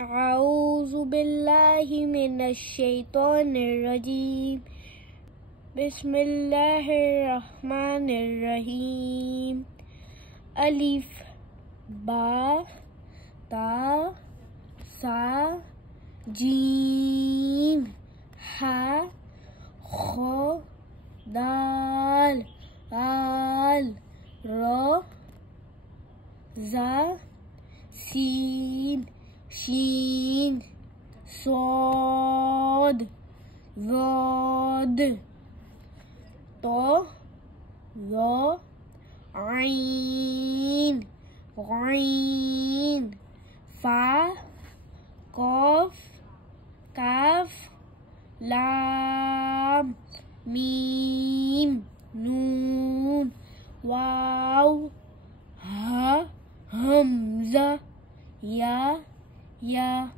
أعوذ بالله من الشيطان الرجيم. بسم الله الرحمن الرحيم. ألف با تا سا جيم ح خ دال ذال را زا سين شين صاد ضاد طا ظا عين غين فا قاف كاف لام ميم نون واو ها همزة يا